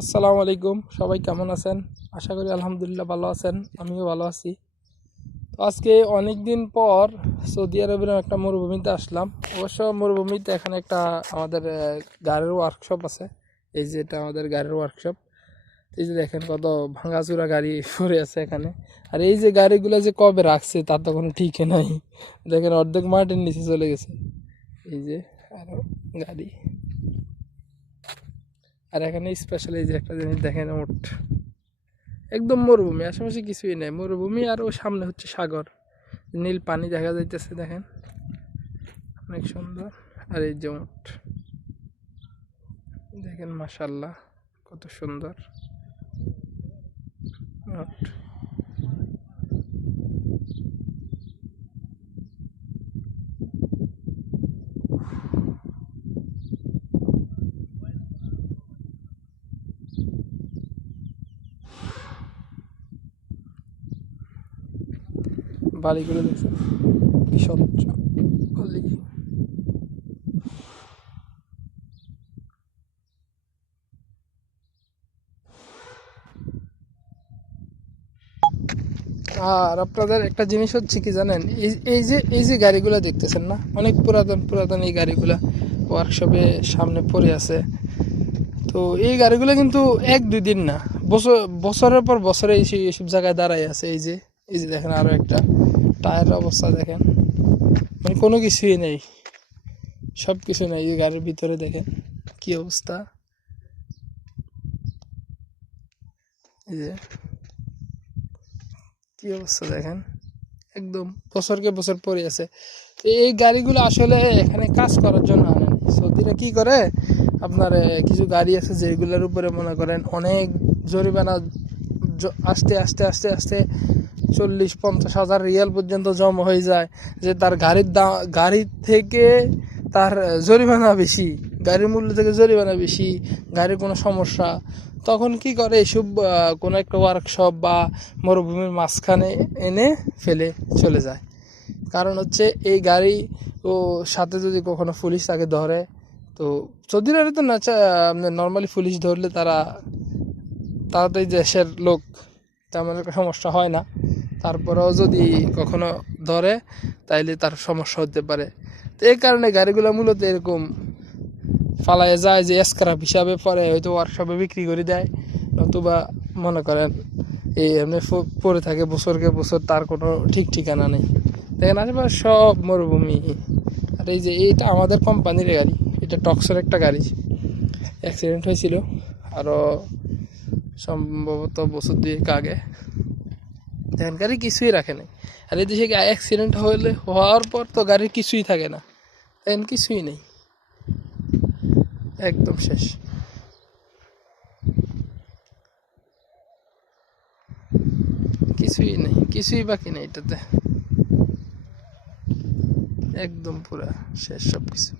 আসসালামু আলাইকুম, সবাই কেমন আছেন? আশা করি আলহামদুলিল্লাহ ভালো আছেন। আমিও ভালো আছি। তো আজকে অনেক দিন পর সৌদি আরবের একটা মরুভূমিতে আসলাম। অবশ্য মরুভূমিতে এখানে একটা আমাদের গাড়ির ওয়ার্কশপ আছে। এই যে এটা আমাদের গাড়ির ওয়ার্কশপ। এই যে দেখেন কত ভাঙাচুরা গাড়ি পড়ে আছে এখানে। আর এই যে গাড়িগুলো যে কবে রাখছে তার তো কোনো ঠিকই নাই। দেখেন অর্ধেক মাটির নিচে চলে গেছে। এই যে আরো গাড়ি। আর এখানে স্পেশাল এই যে একটা জিনিস দেখেন, ওট একদম মরুভূমি, আশেপাশে কিছুই নেই, মরুভূমি। আর ওই সামনে হচ্ছে সাগর, নীল পানি দেখা যাইতেছে, দেখেন অনেক সুন্দর। আর এই যে উট, দেখেন মাশাল্লাহ কত সুন্দর উট। বাড়িগুলো দেখছেন কি স্বচ্ছ বালি। আর আপনাদের একটা জিনিস হচ্ছে কি জানেন, এই যে গাড়িগুলো দেখতেছেন না, অনেক পুরাতন পুরাতন এই গাড়িগুলা ওয়ার্কশপে সামনে পড়ে আছে। তো এই গাড়িগুলো কিন্তু এক দুই দিন না, বছর বছরের পর বছরে এইসব জায়গায় দাঁড়াই আছে। এই যে দেখেন আরো একটা টায়ারের অবস্থা দেখেন, মানে কোনো কিছুই নেই, সব কিছু নেই। এই গাড়ির ভিতরে দেখেন কি অবস্থা। এই যে কি অবস্থা দেখেন, একদম বছরকে বছর পরে আছে। তো এই গাড়িগুলো আসলে এখানে কাজ করার জন্য আনেন। সৌদিরা কি করে, আপনার কিছু গাড়ি আছে যেগুলোর উপরে মনে করেন অনেক জরিমানা আস্তে আস্তে আস্তে আস্তে 40-50 হাজার রিয়াল পর্যন্ত জমা হয়ে যায়। যে তার গাড়ির দাম, গাড়ির থেকে তার জরিমানা বেশি, গাড়ির মূল্য থেকে জরিমানা বেশি, গাড়ির কোনো সমস্যা, তখন কি করে এসব কোনো একটা ওয়ার্কশপ বা মরুভূমির মাঝখানে এনে ফেলে চলে যায়। কারণ হচ্ছে এই গাড়ি ও সাথে যদি কখনো পুলিশ তাকে ধরে, তো সৌদি আরবে তো না, আপনার নর্মালি পুলিশ ধরলে তারা তাড়াতাড়ি, দেশের লোক তেমন একটা সমস্যা হয় না, তারপরেও যদি কখনো ধরে তাইলে তার সমস্যা হতে পারে। তো এই কারণে গাড়িগুলো মূলত এরকম ফালায় যায়, যে স্ক্র্যাপ হিসাবে পরে হয়তো ওয়ার্কশপে বিক্রি করে দেয়, নতুবা মনে করেন এই এমনি পড়ে থাকে বছরকে বছর, তার কোনো ঠিক ঠিকানা নেই। দেখেন আশেপাশে সব মরুভূমি। আর এই যে এইটা আমাদের কোম্পানির গাড়ি, এটা টক্সের একটা গাড়ি, অ্যাক্সিডেন্ট হয়েছিল আরও সম্ভবত বছর 2 আগে। দেখেন গাড়ি কিছুই রাখে নাই। আর এই দেশে অ্যাক্সিডেন্ট হওয়ার পর তো গাড়ির কিছুই থাকে না, দেখেন কিছুই নেই, একদম শেষ, কিছুই নেই, কিছুই বাকি নেই এটাতে, একদম পুরা শেষ সব কিছু।